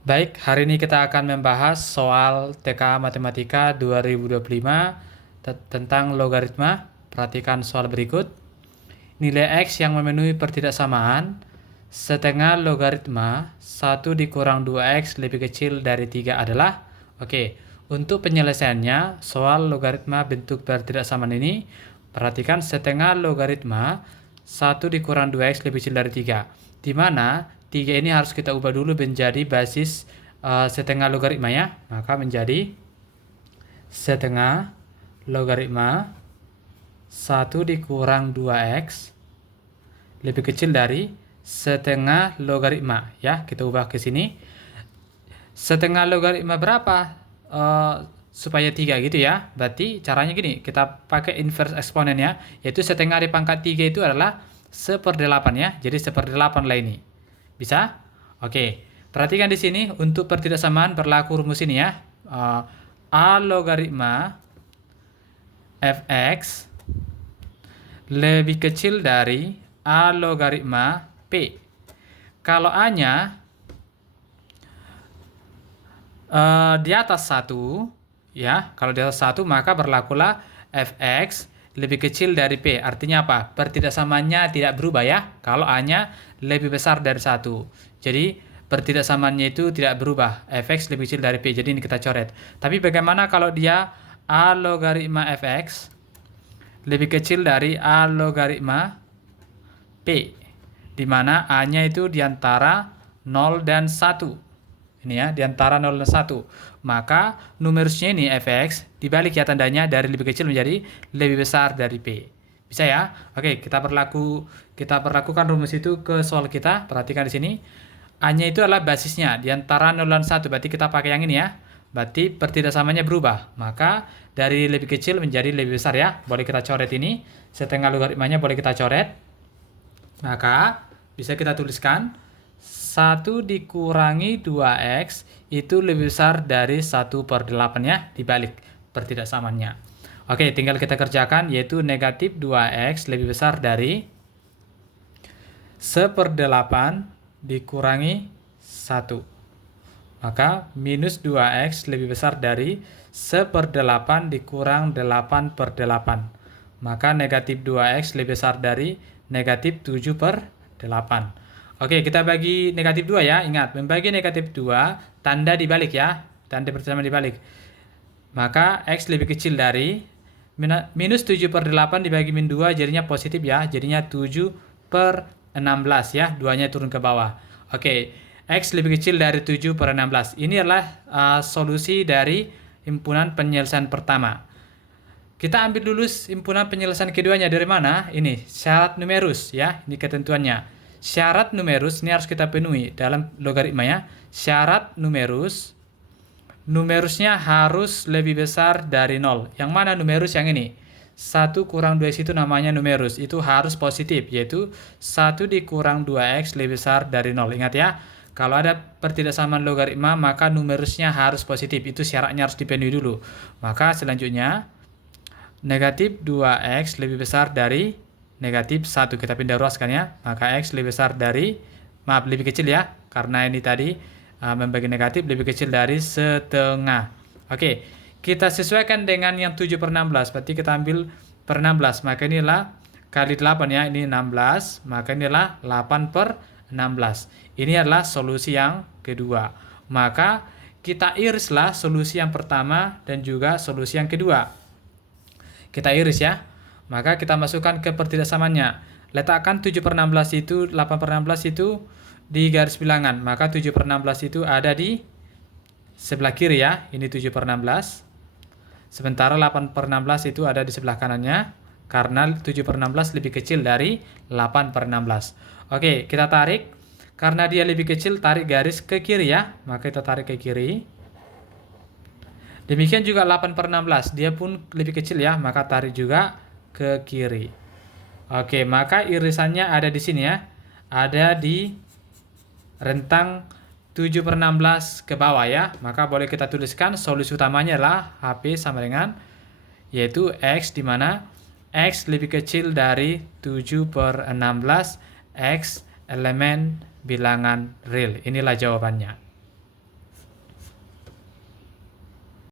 Baik, hari ini kita akan membahas soal TK Matematika 2025 tentang logaritma. Perhatikan soal berikut. Nilai X yang memenuhi pertidaksamaan setengah logaritma 1 dikurang 2X lebih kecil dari 3 adalah. Oke, untuk penyelesaiannya soal logaritma bentuk pertidaksamaan ini, perhatikan setengah logaritma 1 dikurang 2X lebih kecil dari 3, di mana 3 ini harus kita ubah dulu menjadi basis setengah logaritma ya. Maka menjadi setengah logaritma 1 dikurang 2X lebih kecil dari setengah logaritma ya. Kita ubah ke sini. Setengah logaritma berapa? Supaya 3 gitu ya. Berarti caranya gini, kita pakai inverse eksponen ya, yaitu setengah di pangkat 3 itu adalah 1/8 ya. Jadi 1/8 lah ini. Bisa? Oke. Perhatikan di sini untuk pertidaksamaan berlaku rumus ini ya. A logaritma fx lebih kecil dari A logaritma P. Kalau A-nya di atas 1 ya, kalau di atas 1 maka berlakulah fx lebih kecil dari P. Artinya apa? Pertidaksamaannya tidak berubah ya, kalau A-nya lebih besar dari 1. Jadi pertidaksamaannya itu tidak berubah, fx lebih kecil dari P. Jadi ini kita coret. Tapi bagaimana kalau dia A logaritma fx lebih kecil dari A logaritma P, di mana A-nya itu di antara 0 dan 1. Ini ya, di antara 0 dan 1. Maka numerusnya ini fx dibalik ya tandanya, dari lebih kecil menjadi lebih besar dari P. Bisa ya? Oke, kita perlakukan rumus itu ke soal kita. Perhatikan di sini. A-nya itu adalah basisnya di antara 0 dan 1. Berarti kita pakai yang ini ya. Berarti pertidaksamaannya berubah. Maka dari lebih kecil menjadi lebih besar ya. Boleh kita coret ini. Setengah logaritmanya boleh kita coret. Maka bisa kita tuliskan 1 dikurangi 2X itu lebih besar dari 1/8 ya, dibalik pertidaksamaannya. Oke, tinggal kita kerjakan, yaitu negatif 2X lebih besar dari 1/8 dikurangi 1. Maka minus 2X lebih besar dari 1/8 dikurang 8/8. Maka negatif 2X lebih besar dari negatif 7/8. Oke, kita bagi negatif 2 ya. Ingat, membagi negatif 2, tanda dibalik ya. Tanda persamaan dibalik. Maka X lebih kecil dari minus 7/8 dibagi min 2, jadinya positif ya. Jadinya 7/16 ya. 2-nya turun ke bawah. Oke, X lebih kecil dari 7/16. Ini adalah solusi dari himpunan penyelesaian pertama. Kita ambil dulu himpunan penyelesaian keduanya dari mana? Ini, syarat numerus ya. Ini ketentuannya. Syarat numerus ini harus kita penuhi dalam logaritma ya. Syarat numerusnya harus lebih besar dari 0. Yang mana numerus? Yang ini. 1 kurang 2x itu namanya numerus. Itu harus positif, yaitu 1 dikurang 2x lebih besar dari 0. Ingat ya, kalau ada pertidaksamaan logaritma maka numerusnya harus positif. Itu syaratnya harus dipenuhi dulu. Maka selanjutnya negatif 2x lebih besar dari negatif 1. Kita pindah ruaskan ya. Maka X lebih besar dari, lebih kecil ya. Karena ini tadi membagi negatif, lebih kecil dari setengah. Oke, kita sesuaikan dengan yang 7/16. Berarti kita ambil per 16. Maka inilah kali 8 ya. Ini 16. Maka inilah 8/16. Ini adalah solusi yang kedua. Maka kita irislah solusi yang pertama dan juga solusi yang kedua. Kita iris ya. Maka kita masukkan ke pertidaksamaannya. Letakkan 7/16 itu, 8/16 itu di garis bilangan. Maka 7/16 itu ada di sebelah kiri ya. Ini 7/16. Sementara 8/16 itu ada di sebelah kanannya. Karena 7/16 lebih kecil dari 8/16. Oke, kita tarik. Karena dia lebih kecil, tarik garis ke kiri ya. Maka kita tarik ke kiri. Demikian juga 8/16. Dia pun lebih kecil ya. Maka tarik juga ke kiri. Oke, maka irisannya ada di sini ya. Ada di rentang 7/16 ke bawah ya. Maka boleh kita tuliskan solusi utamanya adalah HP sama dengan, yaitu X, di mana X lebih kecil dari 7/16, X elemen bilangan real. Inilah jawabannya.